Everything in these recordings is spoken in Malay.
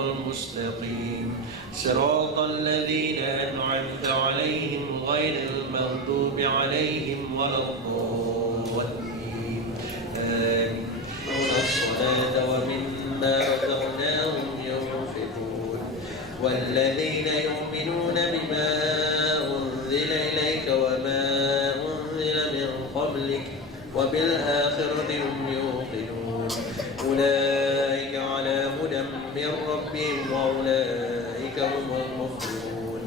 المستقيم صراط الذين أنعمت عليهم غير المغضوب عليهم ولا الضالين آمين. الصلاة ومما رزقناهم ينفقون والذين يؤمنون بما أنزل إليك وما أنزل من قبلك وبالآخرة هم يوقنون أولئك على هدى من ربهم وأولئك هم المفلحون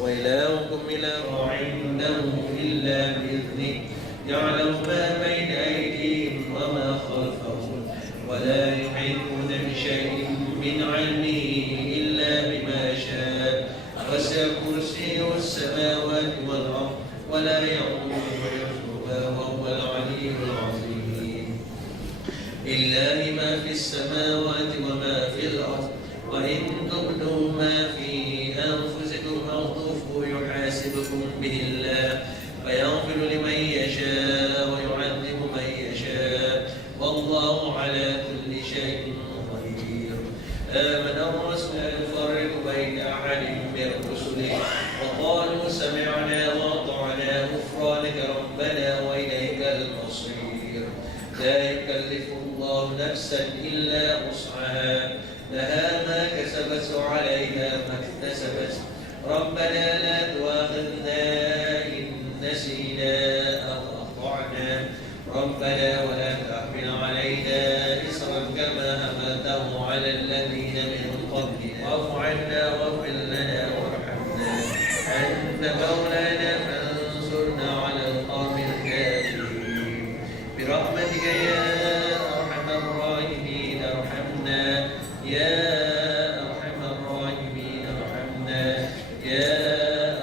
وإلهكم إله عنده إلا بإذنه يعلم ما بين أيديهم وما خلفهم ولا يحيطون بشيء من علمه إلا بما شاء وسع كرسيه السماوات والأرض ولا يؤوده حفظهما وهو العلي العظيم لله ما في السماوات وما في الأرض وإن تبدوا ما في أنفسكم أو تخفوه يحاسبكم به الله فيغفر لمن يشاء ويعذب من يشاء والله على كل شيء قدير آمن الرسول يفرق بين أحد من رسله وقالوا سمعنا وأطعنا غفرانك ربنا وإليك المصير لا يكلف الله نفسا إلا وسعها لها ما كسبت وعليها ما اكتسبت ربنا لا تؤاخذنا إن نسينا أو أخطأنا ربنا ولا تحمل علينا إصرا كما حملته على الذين من قبلنا واعف عنا واغفر لنا وارحمنا أنت مولانا فانصرنا على القوم الكافرين برحمتك يا أرحم الراحمين ارحمنا يا أرحم الراحمين ارحمنا يا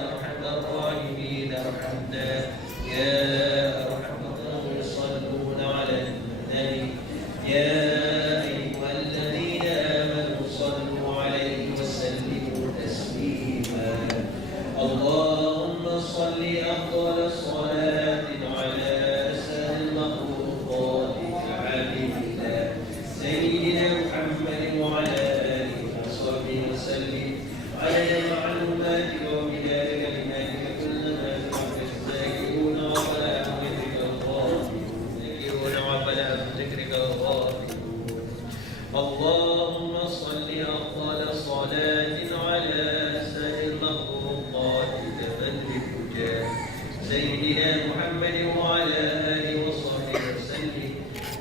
أرحم الراحمين ارحمنا يا أرحم الراحمين يصلون على النبي يا أيها الذين آمنوا صلوا عليه وسلموا تسليما اللهم صل أفضل الصلاة على أسد المخلوقات كعبدنا سيدنا محمد وعلى آله وصحبه وسلم على معلوماتك وبداية كلماتك كلما ذكرك الذاكرون وبلاء ذكرك الغافلون ذاكرون وبلاء ذكرك الغافلون اللهم صل أفضل صلاة على أسد المخلوقات كمن بالهدى سيدنا محمد وعلى آله وصحبه وسلم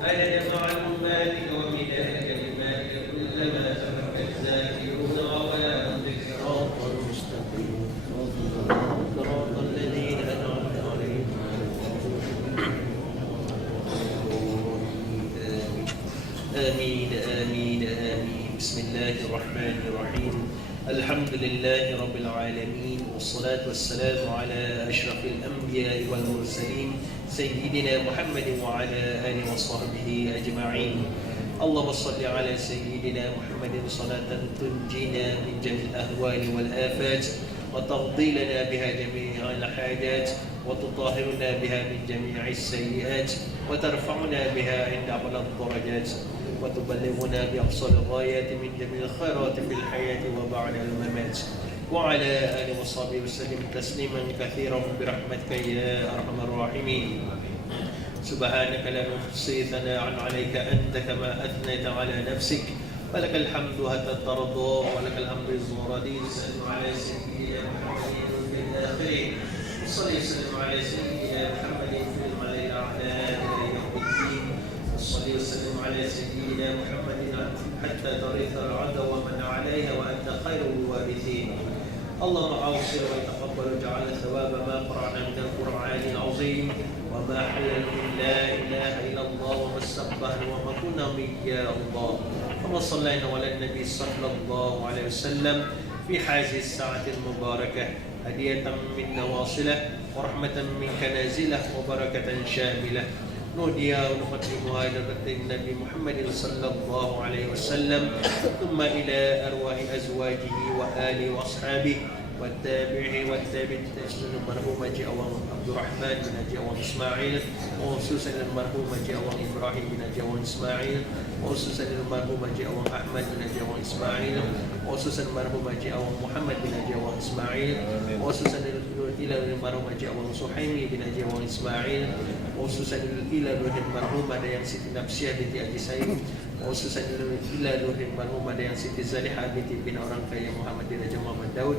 عدد معلوماتك وبداية كلماتك كلما ذكرك الذاكرون وبلاء ذكرك المستقيم صراط الذين أنعمت عليهم آمين آمين آمين بسم الله الرحمن الرحيم الحمد لله رب العالمين والصلاة والسلام على أشرف الأنبياء والمرسلين سيدنا محمد وعلى آله وصحبه أجمعين اللهم صل على سيدنا محمد صلاة تنجينا من جميع الأهوال والآفات وتقضي لنا بها جميع الحاجات وتطهرنا بها من جميع السيئات وترفعنا بها عند أعلى الدرجات وتبلغنا بأقصى الغايات من جميع الخيرات في الحياة وبعد الممات وعلى آله وصحبه وسلم تسليما كثيرا برحمتك يا أرحم الراحمين سبحانك لا نحصي ثناء عليك أنت كما أثنيت على نفسك ولك الحمد حتى ترضى ولك الأمر الزوردين صلى على سيدنا محمد في الآخرين صلى وسلم على سيدنا محمد في الملأ الأعلى إلى يوم الدين صلى وسلم على سيدنا محمد حتى ترث الأرض ومن عليها وأنت خير الوارثين اللهم أوصل وتقبل وجعل ثواب ما قرأنا من القرآن العظيم وما حلل من لا إله إلا الله وما استقبل وما كنا من يا الله وما صلينا على النبي صلى الله عليه وسلم في هذه الساعة المباركة هدية منا واصلة ورحمة منك نازلة وبركة شاملة نودي ونقدمها إلى النبي محمد صلى الله عليه وسلم ثم إلى أرواح أزواجه وآله وأصحابه والتابعين تسلم المرحوم حجي أوان عبد الرحمن بن حجي أوان إسماعيل، وخصوصا المرحوم حجي أوان إبراهيم بن حجي أوان إسماعيل، وخصوصا المرحوم حجي أوان أحمد بن حجي أوان إسماعيل، وخصوصا المرحوم حجي أوان محمد بن حجي أوان إسماعيل، وخصوصا إلى المرحوم حجي أوان سحيمي بن حجي أوان إسماعيل، وخصوصا إلى المرحوم yang Siti Nafsiyah binti Haji Said, khususan ila luhin marhumah yang Siti Zalihah binti bin orang kaya Muhammad bin Raja Muhammad Daud,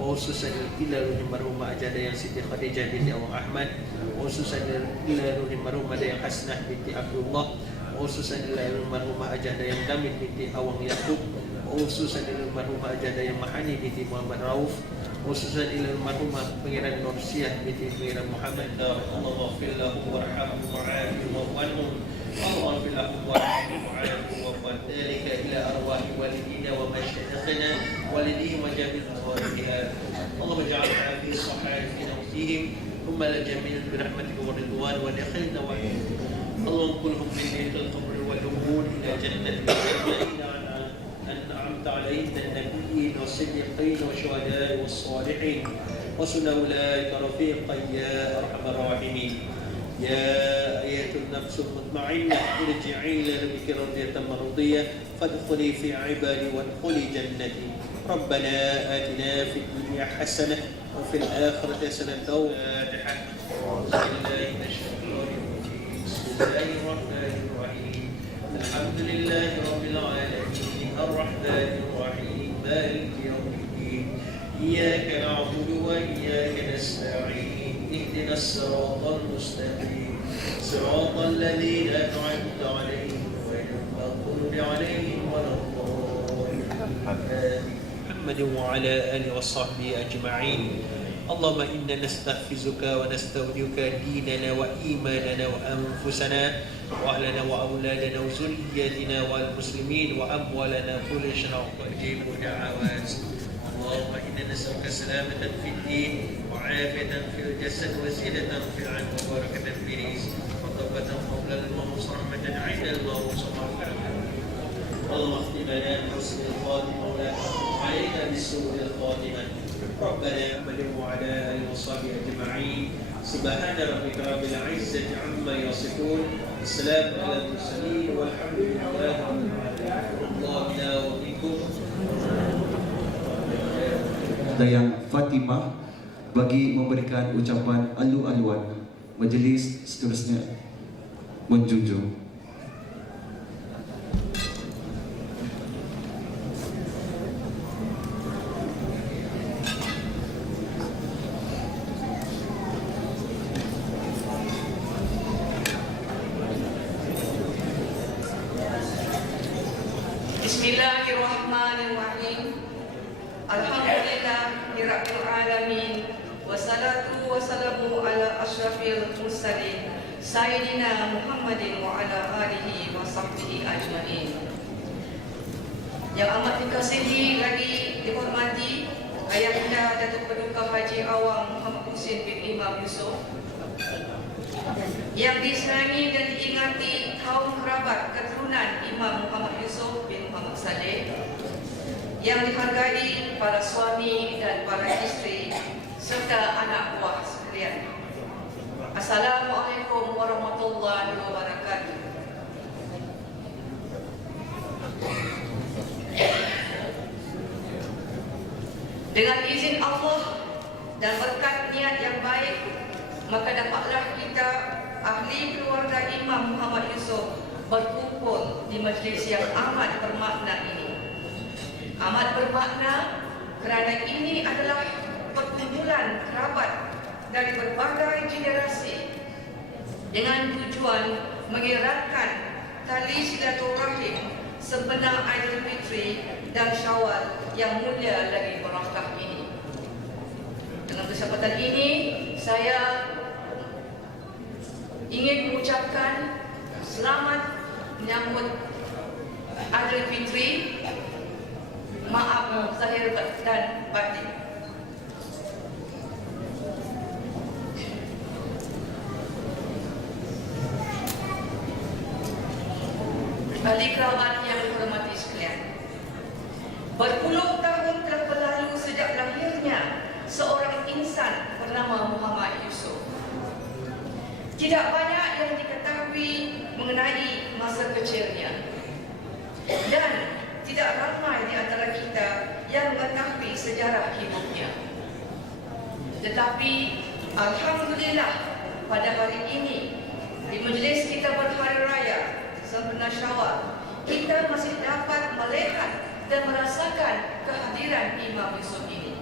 khususan ila luhin marhumah ajada yang Siti Khadijah binti Awang Ahmad, khususan ila luhin marhumah yang Hasnah binti Abdullah, khususan ila luhin marhumah ajada yang Damit binti Awang Yaqub, khususan ila marhumah ajada yang Mahani binti Muhammad Rauf, khususan ila marhumah Pangeran Nursiah binti Pangeran Muhammad. Allah maghfir lahum warhamhum wa'afihim wa'fu anhum. اللهم اغفر لهم وارحمهم وعافهم واعف عن ذلك الى ارواح والدينا ومشايخنا والديهم وجميع اخوانها. اللهم اجعلنا في صحائف نوتهم ثم للجميع برحمتك والرضوان والاخرين وحيد. اللهم كلهم من بيت القبر والدخول الى جنه الذين انعمت عليهم من النبيين والصديقين والشهداء والصالحين وحسن اولئك رفيقا يا ارحم الراحمين. يا أيتها النفس المطمئنة ارجعي إلى ربك راضية مرضية فادخلي في عبادي وادخلي جنتي. ربنا آتنا في الدنيا حسنة وفي الآخرة حسنة وفاتحة. بسم الله بسم الله الرحمن الرحيم. الحمد لله رب العالمين الرحمن الرحيم مالك يوم الدين. إياك نعبد وإياك نستعين. اهدنا الصراط المستقيم صراط الذين أنعمت عليهم غير المغضوب عليهم ولا الضالين. محمد وعلى آله وصحبه أجمعين. اللهم إنا نستحفظك ونستودعك ديننا وإيماننا وأنفسنا وأهلنا وأولادنا وذرياتنا والمسلمين وأموالنا كل شيء وأجيب دعوات. اللهم إنا نسألك سلامة في الدين وعافية في الجسد وزينة في العين وبركة في الرزق وتوبة قبل الموت ورحمة عند الموت اللهم اختم لنا بحسن الخاتمة ولا تحكم علينا بسوء الخاتمة. ربنا محمد وعلى آله وصحبه أجمعين. سبحان ربك رب العزة عما يصفون. السلام على المرسلين والحمد لله رب العالمين. الله بنا وبكم. Dayang Fatimah bagi memberikan ucapan alu-aluan. Majelis seterusnya menjunjung. Bismillahirrahmanirrahim. Alhamdulillah Rabbil Alamin. Wassalatu wassalamu ala ashrafil mursalin Sayyidina Muhammadin wa ala alihi wa sahbihi ajma'in. Yang amat dikasihi lagi dihormati Ayahanda Datuk Paduka Haji Awang Muhammad Husin bin Imam Yusof, yang disayangi dan diingati kaum kerabat keturunan Imam Muhammad Yusof bin Muhammad Saleh, yang dihargai para suami dan para isteri serta anak buah sekalian. Assalamualaikum warahmatullahi wabarakatuh. Dengan izin Allah dan berkat niat yang baik, maka dapatlah kita ahli keluarga Imam Muhammad Yusof berkumpul di majlis yang amat bermakna ini. Amat bermakna kerana ini adalah perkumpulan kerabat dari berbagai generasi dengan tujuan mengeratkan tali silaturahim sempena Aidilfitri dan Syawal yang mulia lagi barakah ini. Dengan kesempatan ini saya ingin mengucapkan selamat menyambut Aidilfitri. Maaf zahir dan batin. Ahli kerabat yang dihormati sekalian, berpuluh tahun telah berlalu sejak lahirnya Tidak banyak yang diketahui mengenai masa kecilnya, dan tidak ramai di antara kita yang mengetahui sejarah hidupnya. Tetapi alhamdulillah, pada hari ini di majlis kita berhari raya sempena Syawal, kita masih dapat melihat dan merasakan kehadiran Imam Yusuf ini.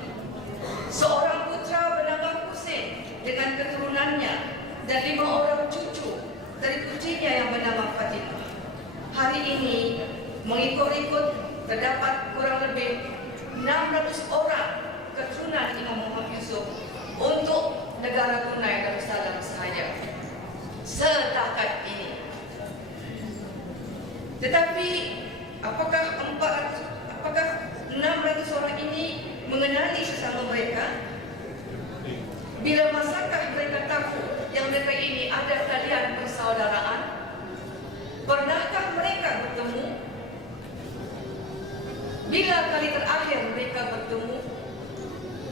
Seorang putra bernama Husin dengan keturunannya dan 5 orang cucu dari putrinya yang bernama Fatimah. Hari ini mengikut-ikut terdapat kurang lebih 600 orang keturunan Imam Muhammad Yusuf untuk negara Brunei Darussalam sahaja setakat ini. Tetapi apakah 600 orang ini mengenali sesama mereka? Bila masakah mereka tahu yang mereka ini ada talian persaudaraan? Pernahkah mereka bertemu? Bila kali terakhir mereka bertemu?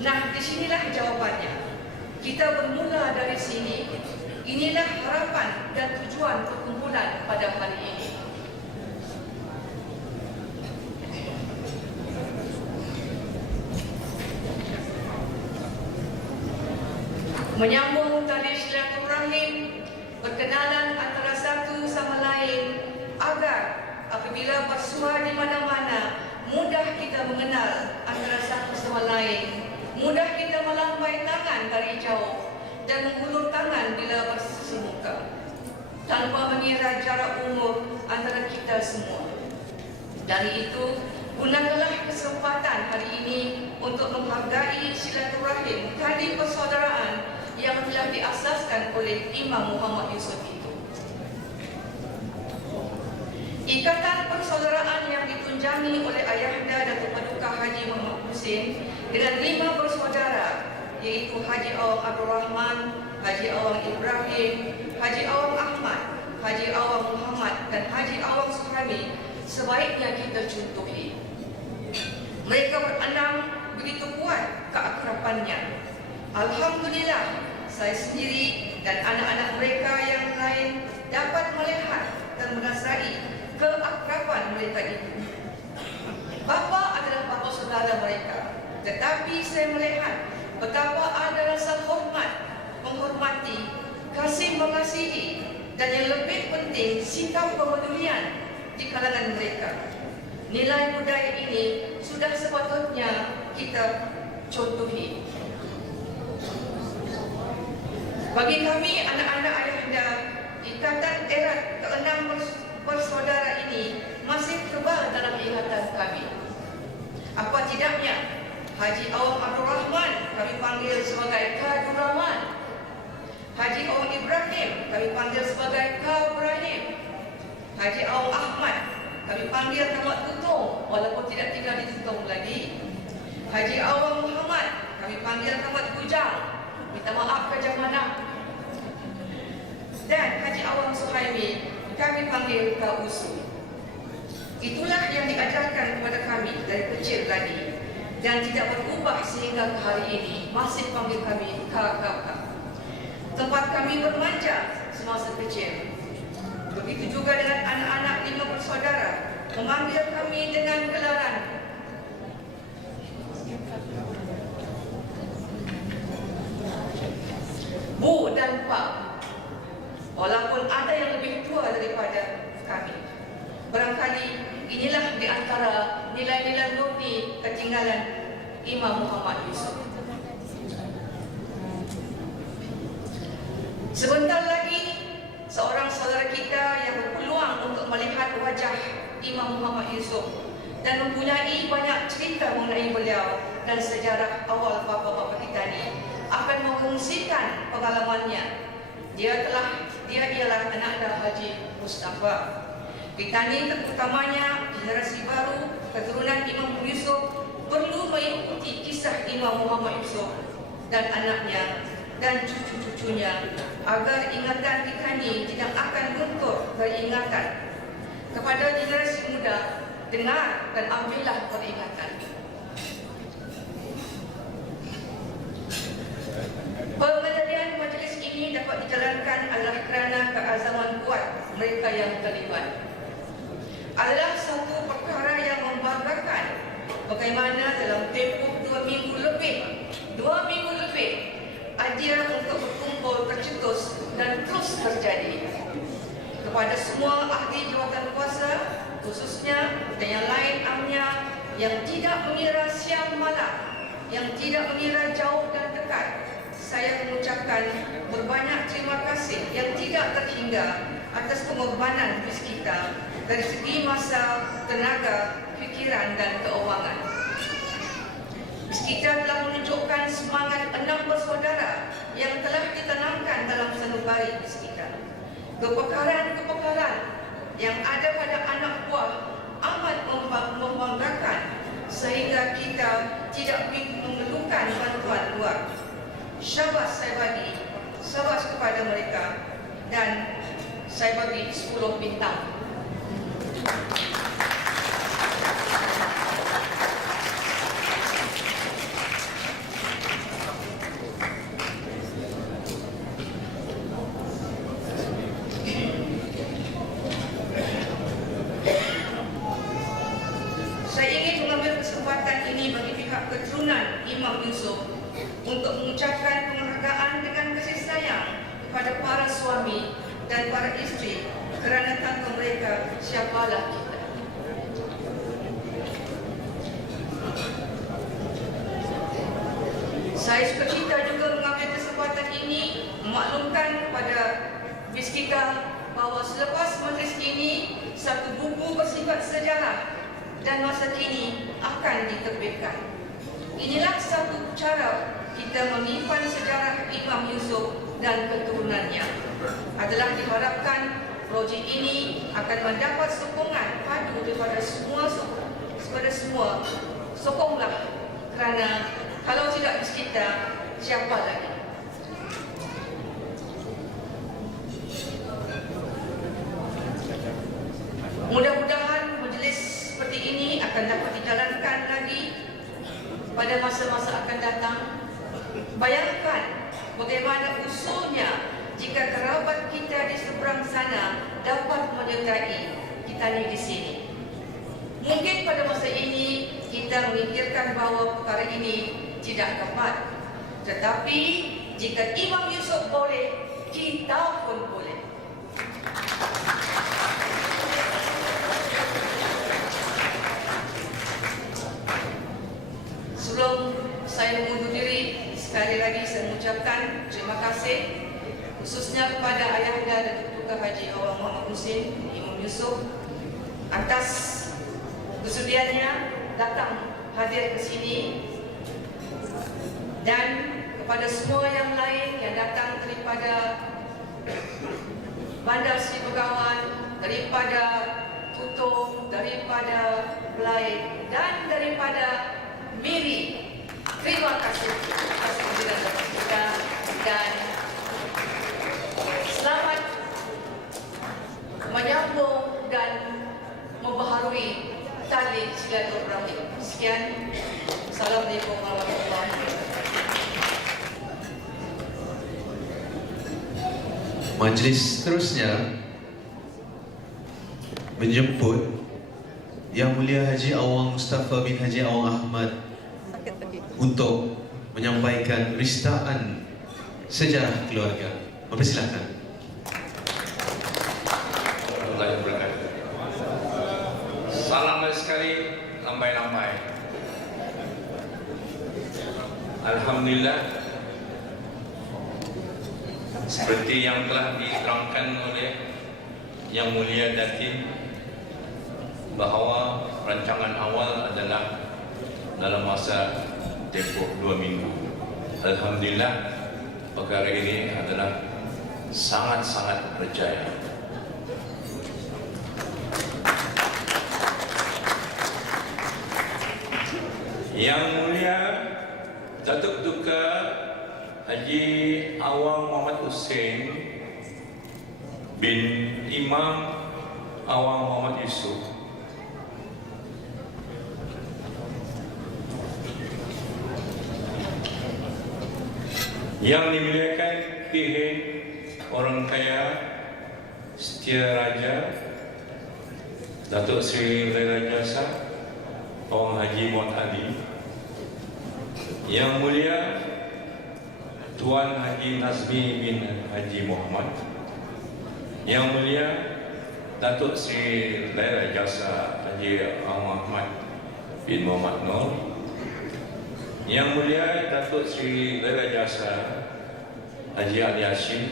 Nah, disinilah jawabannya. Kita bermula dari sini. Inilah harapan dan tujuan perkumpulan pada hari ini. Menyambung tali silaturahim, perkenalan antara satu sama lain, agar apabila bersua di mana-mana, mudah kita mengenal antara satu sama lain, mudah kita melambai tangan dari jauh dan mengulur tangan bila bersemuka, tanpa mengira jarak umur antara kita semua. Dari itu, gunakanlah kesempatan hari ini untuk menghargai silaturahim tali persaudaraan yang telah diasaskan oleh Imam Muhammad Yusuf itu. Ikatan persaudaraan yang ditunjangi oleh ayahanda Datuk Paduka Haji Muhammad Husin dengan 5 bersaudara, iaitu Haji Awang Abdul Rahman, Haji Awang Ibrahim, Haji Awang Ahmad, Haji Awang Muhammad dan Haji Awang Suhaimi, sebaiknya kita contohi. Mereka berenam begitu kuat keakrabannya. Alhamdulillah, saya sendiri dan anak-anak mereka yang lain dapat melihat dan merasai keakraban mereka itu. Bapa adalah bapa saudara mereka, tetapi saya melihat betapa ada rasa hormat, menghormati, kasih mengasihi, dan yang lebih penting sikap kepedulian di kalangan mereka. Nilai budaya ini sudah sepatutnya kita contohi. Bagi kami anak-anak ayahanda, ikatan erat ke-6 bersaudara ini masih tebal dalam ingatan kami. Apa tidaknya, Haji Awang Abdul Rahman kami panggil sebagai Kak Rahman, Haji Awang Ibrahim kami panggil sebagai Kak Ibrahim, Haji Awang Ahmad kami panggil Tamat Tutung walaupun tidak tinggal di Tutung lagi, Haji Awang Muhammad kami panggil Tamat Kujang, minta maaf Kajang Manang, dan Haji Awang Suhaimi kami panggil Kak Usu. Itulah yang diajarkan kepada kami dari kecil lagi dan tidak berubah sehingga hari ini masih panggil kami Kak. Tempat kami bermanja semasa kecil. Begitu juga dengan anak-anak 5 bersaudara, memanggil kami dengan gelaran Bu dan Pak, walaupun ada yang lebih tua daripada kami. Barangkali inilah di antara nilai-nilai murni ketinggalan Imam Muhammad Yusuf. Sebentar lagi, seorang saudara kita yang berpeluang untuk melihat wajah Imam Muhammad Yusuf dan mempunyai banyak cerita mengenai beliau dan sejarah awal bapa-bapa kita ini akan mengungsikan pengalamannya. Dia ialah anak Haji Mustafa. Kita ini terutamanya generasi baru keturunan Imam Yusuf perlu mengikuti kisah Imam Muhammad Yusuf dan anaknya dan cucu-cucunya agar ingatan kita ini tidak akan luntur dari ingatan. Kepada generasi muda, dengar dan ambillah peringatan. Pengendalian majlis ini dapat dijalankan adalah yang terlibat. Adalah satu perkara yang membanggakan bagaimana dalam tempoh 2 minggu lebih idea untuk berkumpul tercetus dan terus terjadi. Kepada semua ahli jawatan kuasa, khususnya dan yang lain amnya yang tidak mengira siang malam, yang tidak mengira jauh dan dekat, saya mengucapkan berbanyak terima kasih yang tidak terhingga atas pengorbanan kita dari segi masa, tenaga, fikiran dan keuangan. Kita telah menunjukkan semangat 6 bersaudara yang telah ditanamkan dalam sanubari kita. Kepekaran-kepekaran yang ada pada anak buah amat membanggakan sehingga kita tidak memerlukan bantuan luar. Syabas saya bagi, syabas kepada mereka, dan saya bagi 10 bintang. Saya ingin mengambil kesempatan ini bagi pihak keturunan Imam Yusuf untuk mengucapkan penghargaan dengan kasih sayang kepada para suami dan para isteri kerana tanpa mereka siapalah kita. Saya sukacita juga mengambil kesempatan ini memaklumkan kepada Biskita bahawa selepas majlis ini satu buku bersifat sejarah dan masa kini akan diterbitkan. Inilah satu cara kita menyimpan sejarah Imam Yusuf dan keturunannya. Adalah diharapkan projek ini akan mendapat sokongan padu daripada semua. Sokonglah, kerana kalau tidak kita, siapa lagi? Mudah-mudahan majlis seperti ini akan dapat dijalankan lagi pada masa-masa akan datang. Bayangkan bagaimana usulnya jika kerabat kita di seberang sana dapat menyertai kita di sini. Mungkin pada masa ini kita memikirkan bahawa perkara ini tidak dapat. Tetapi jika Imam Yusuf boleh, kita pun boleh. Sebelum saya mengundur diri, sekali lagi saya mengucapkan terima kasih khususnya kepada Ayahanda Datuk Tukar Haji Awang Muhammad Husin Imam Yusuf atas kesudiannya datang hadir ke sini, dan kepada semua yang lain yang datang daripada Bandar Seri Begawan, daripada Tutup, daripada Belai dan daripada Miri. Terima kasih atas kehadiran kita dan selamat menyambung dan membaharui tali silaturahim. Sekian. Assalamualaikum warahmatullahi wabarakatuh. Majlis seterusnya menjemput Yang Mulia Haji Awang Mustafa bin Haji Awang Ahmad untuk menyampaikan ristaan sejarah keluarga. Mempersilakan. Salam sekali, lambai-lambai. Alhamdulillah, seperti yang telah diterangkan oleh Yang Mulia Datin, bahawa rancangan awal adalah dalam masa tempoh 2 minggu. Alhamdulillah, perkara ini adalah sangat-sangat berjaya. Yang Mulia Datuk Tukar Haji Awang Muhammad Husin bin Imam Awang Muhammad Yusuf yang dimuliakan PH orang kaya Setia Raja Datuk Seri Laila Jasa Awang Haji Muhammad Ali, Yang Mulia Tuan Haji Nazmi bin Haji Muhammad, Yang Mulia Datuk Seri Laila Jasa Haji Awang Ahmad bin Muhammad Nur, Yang Mulia Datuk Seri Laila Jasa Haji Ali Hashim,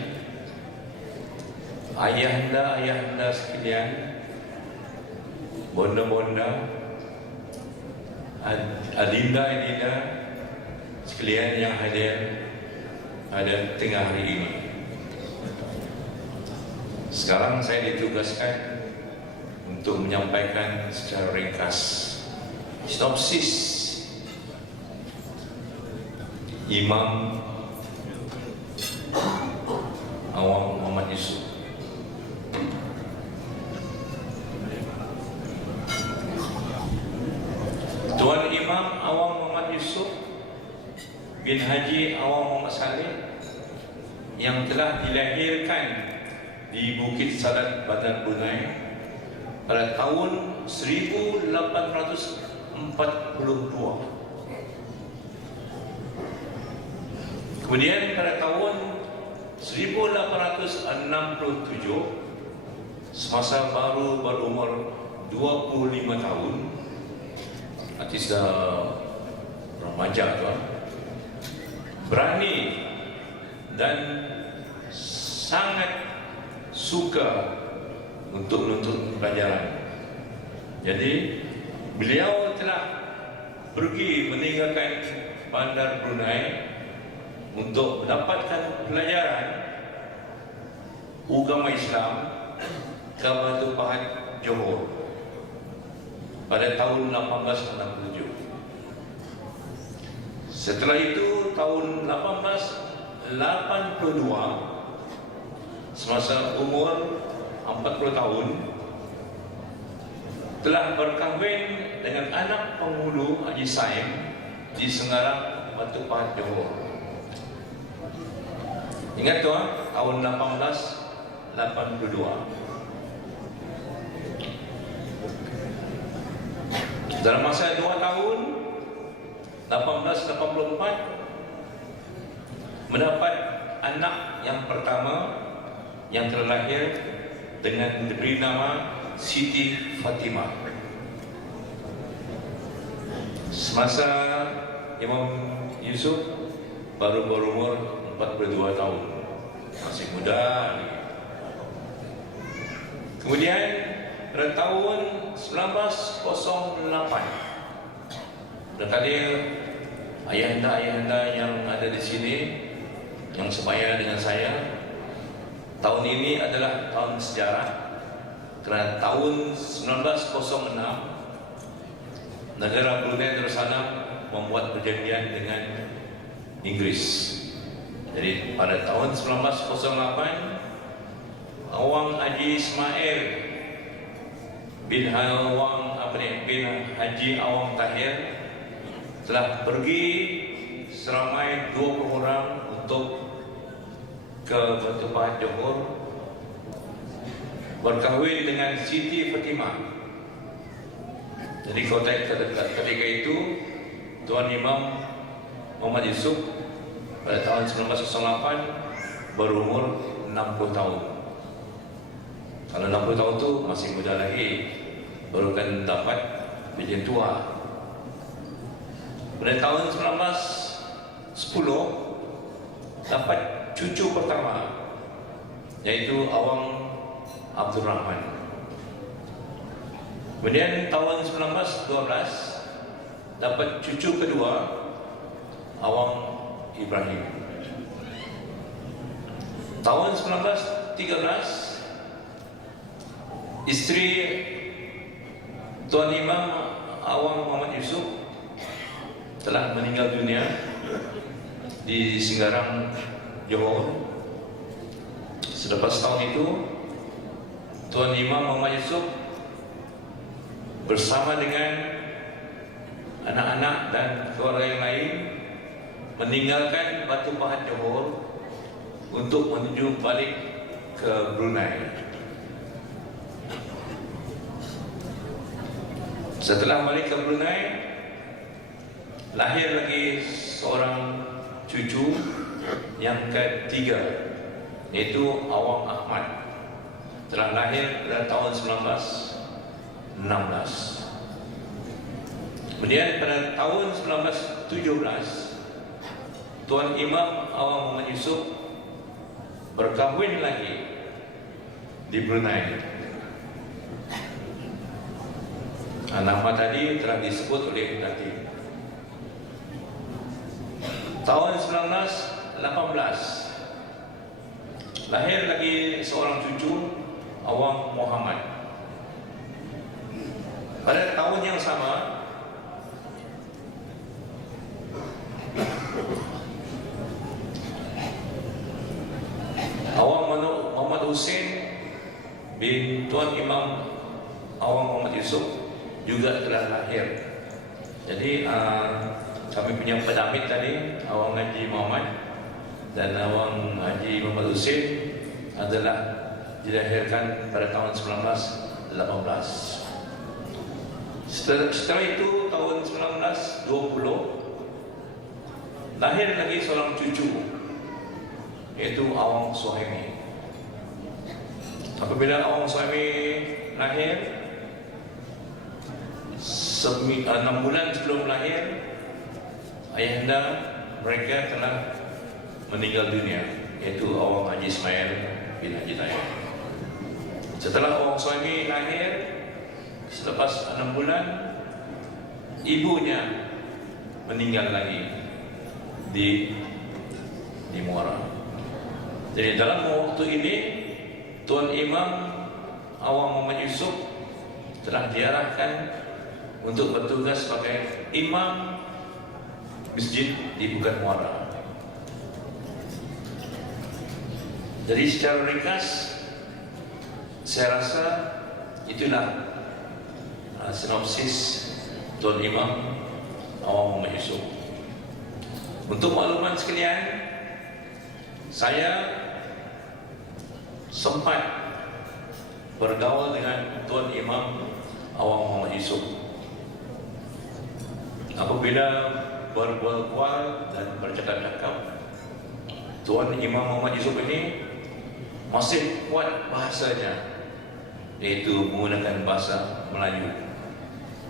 ayahanda sekalian, bonda-bonda, adinda sekalian yang hadir pada tengah hari ini. Sekarang saya ditugaskan untuk menyampaikan secara ringkas sinopsis Imam Awang Muhammad Yusuf. Tuan Imam Awang Muhammad Yusuf bin Haji Awang Muhammad Saleh yang telah dilahirkan di Bukit Sadat, Bandar Brunei pada tahun 1842. Kemudian pada tahun 1867, semasa baru berumur 25 tahun, artis dah remaja tuan, berani dan sangat suka untuk menuntut pelajaran. Jadi beliau telah pergi meninggalkan Bandar Brunei untuk mendapatkan pelajaran agama Islam ke Batu Pahat, Johor pada tahun 1867. Setelah itu tahun 1882, semasa umur 40 tahun, telah berkahwin dengan anak penghulu Haji Saim di Sengarang, Batu Pahat, Johor. Ingat tuan, tahun 1882. Dalam masa 2 tahun, 1884, mendapat anak yang pertama yang terlahir dengan diberi nama Siti Fatimah. Semasa Imam Yusuf baru berumur 42 tahun, masih muda. Kemudian pada tahun 1908, berkali ayahanda yang ada di sini yang sebaya dengan saya, tahun ini adalah tahun sejarah kerana tahun 1906 negara Brunei Darussalam membuat perjanjian dengan Inggris. Jadi pada tahun 1908, Awang Haji Ismail bin Haji Awang Tahir telah pergi seramai 20 orang untuk ke Batu Pahat, Johor, berkahwin dengan Siti Fatimah. Jadi ketika itu Tuan Imam Muhammad Yusuf pada tahun 1908 berumur 60 tahun. Kalau 60 tahun itu masih muda lagi, baru kan dapat menjadi tua. Pada tahun 1910 dapat cucu pertama, yaitu Awang Abdul Rahman. Kemudian tahun 1912 dapat cucu kedua, Awang Ibrahim. Tahun 1913 isteri Tuan Imam Awang Muhammad Yusuf telah meninggal dunia di Sengarang, Johor. Selepas tahun itu, Tuan Imam Muhammad Yusuf bersama dengan anak-anak dan keluarga yang lain meninggalkan Batu Pahat, Johor untuk menuju balik ke Brunei. Setelah balik ke Brunei, lahir lagi seorang cucu yang ketiga, yaitu Awang Ahmad. Telah lahir pada tahun 1916. Kemudian pada tahun 1917, Tuan Imam Awang Muhammad Yusof berkahwin lagi di Brunei. Nama tadi telah disebut oleh nanti. Tahun 1918 lahir lagi seorang cucu, Awang Muhammad. Pada tahun yang sama, Awang Muhammad Hussein bin Tuan Imam Awang Muhammad Yusof juga telah lahir. Jadi kami punya pendamit tadi, Awang Haji Muhammad dan Awang Haji Muhammad Hussein adalah dilahirkan pada tahun 1918. Setelah itu tahun 1920 lahir lagi seorang cucu, yaitu Awang Suhaimi. Apabila Awang Suhaimi lahir, 6 bulan sebelum lahir, ayahanda mereka telah meninggal dunia, yaitu Awang Haji Ismail bin Haji Tayyib. Setelah Awang Suhaimi lahir, selepas 6 bulan, ibunya meninggal lagi di Muara. Jadi dalam waktu ini, Tuan Imam Awang Muhammad Yusof telah diarahkan untuk bertugas sebagai imam masjid di Bukan Muara. Jadi secara ringkas, saya rasa itulah sinopsis Tuan Imam Awang Muhammad Yusof. Untuk makluman sekalian, saya sempat bergaul dengan Tuan Imam Awang Muhammad Yusof. Apabila berbual-bual dan bercakap-cakap, Tuan Imam Muhammad Yusof ini masih kuat bahasanya, yaitu menggunakan bahasa Melayu,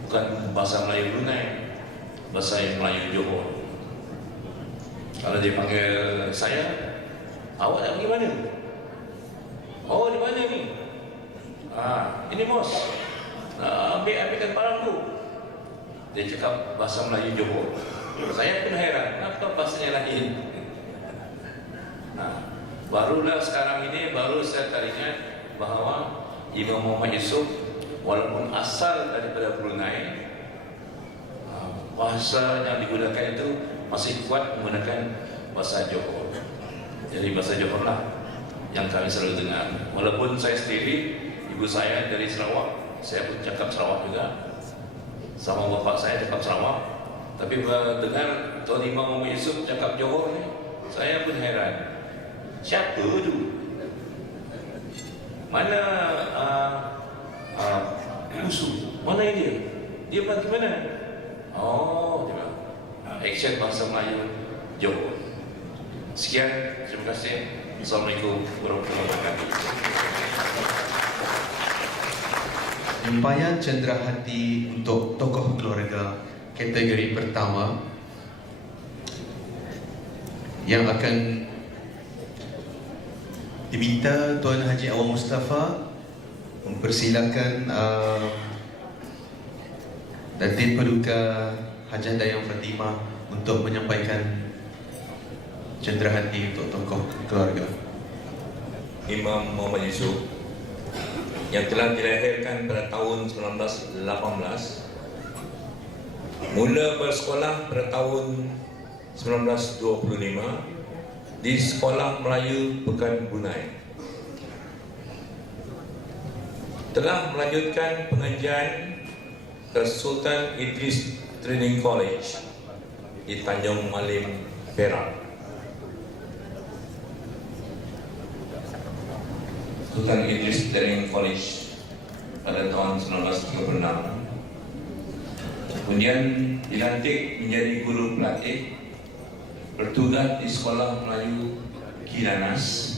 bukan bahasa Melayu Brunei, bahasa Melayu Johor. Kalau dia panggil saya, awak nak pergi mana? Oh, di mana ni? Ini bos, ambilkan barang tu. Dia cakap bahasa Melayu Johor. Saya pun heran, kenapa bahasanya lain? Barulah sekarang ini baru saya teringat bahawa Imam Muhammad Yusof walaupun asal daripada Brunei, bahasa yang digunakan itu masih kuat menggunakan bahasa Johor. Jadi bahasa Johor lah yang kami selalu dengar. Walaupun saya sendiri, ibu saya dari Sarawak, saya pun cakap Sarawak juga, sama bapak saya cakap Sarawak. Tapi dengar Tuan Imam Muhammad Yusof cakap Johor ni, saya pun heran. Siapa tu? Mana musuh? Mana dia? Dia pergi mana? Oh, dia bilang action bahasa Melayu Johor. Sekian, terima kasih. Assalamualaikum warahmatullahi wabarakatuh. Penyampaian cenderahati untuk tokoh keluarga kategori pertama yang akan diminta Tuan Haji Awang Mustafa mempersilakan Datin Paduka Hajah Dayang Fatimah untuk menyampaikan cenderahati untuk tokoh keluarga. Imam Muhammad Yusof yang telah dilahirkan pada tahun 1918, mula bersekolah pada tahun 1925 di Sekolah Melayu Pekan Brunei. Telah melanjutkan pengajian ke Sultan Idris Training College di Tanjung Malim, Perak. Sultan Idris Training College pada tahun 1936 Kemudian dilantik menjadi guru pelatih, bertugas di Sekolah Melayu Kinanas,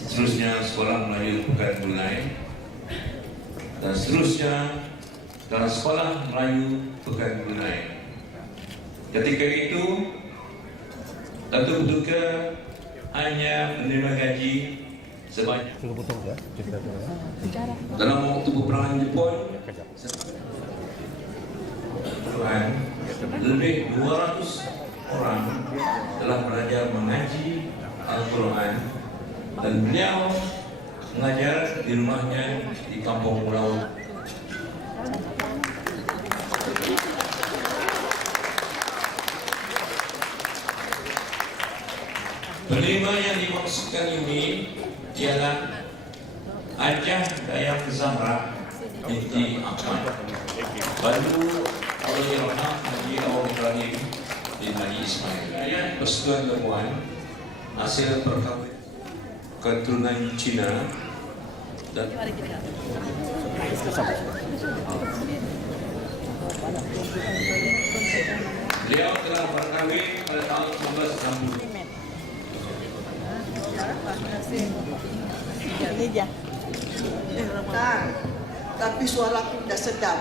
seterusnya Sekolah Melayu Pekan Brunei, dan seterusnya dalam Sekolah Melayu Pekan Brunei. Ketika itu Datuk Bertugas hanya menerima gaji sebanyak dalam waktu peperangan Jepun lebih 200 orang telah belajar mengaji Al-Quran, dan beliau mengajar di rumahnya di Kampung Pulau. Penerima yang dimaksudkan ini ialah Ajah Dayang Zahra binti Ahmad Badu Al-Irham Haji Awal Ibrahim bin Haji Ismail. Persetujuan Dewan hasil perkahwinan keturunan Cina dan beliau telah berkahwin pada tahun 1960. Tapi suaraku dah sedap.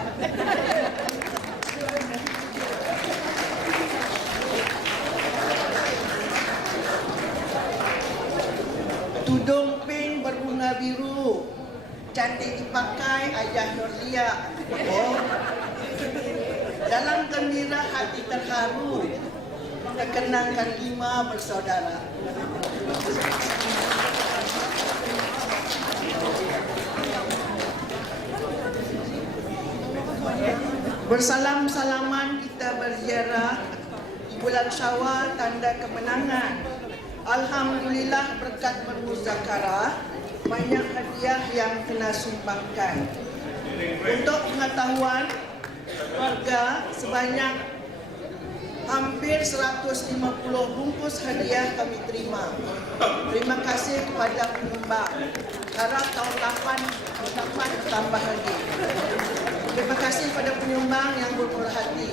Tudung pink berbunga biru, cantik dipakai Ayah Nurlia. Oh. Dalam gembira hati terharu, terkenangkan 5 bersaudara. Bersalam-salaman kita berziarah di bulan Syawal, tanda kemenangan. Alhamdulillah berkat bermuzakarah, banyak hadiah yang kena sumbangkan. Untuk pengetahuan warga, sebanyak hampir 150 bungkus hadiah kami terima. Terima kasih kepada penyumbang. Harap tahun 8 tambah lagi. Terima kasih kepada penyumbang yang bermurah hati.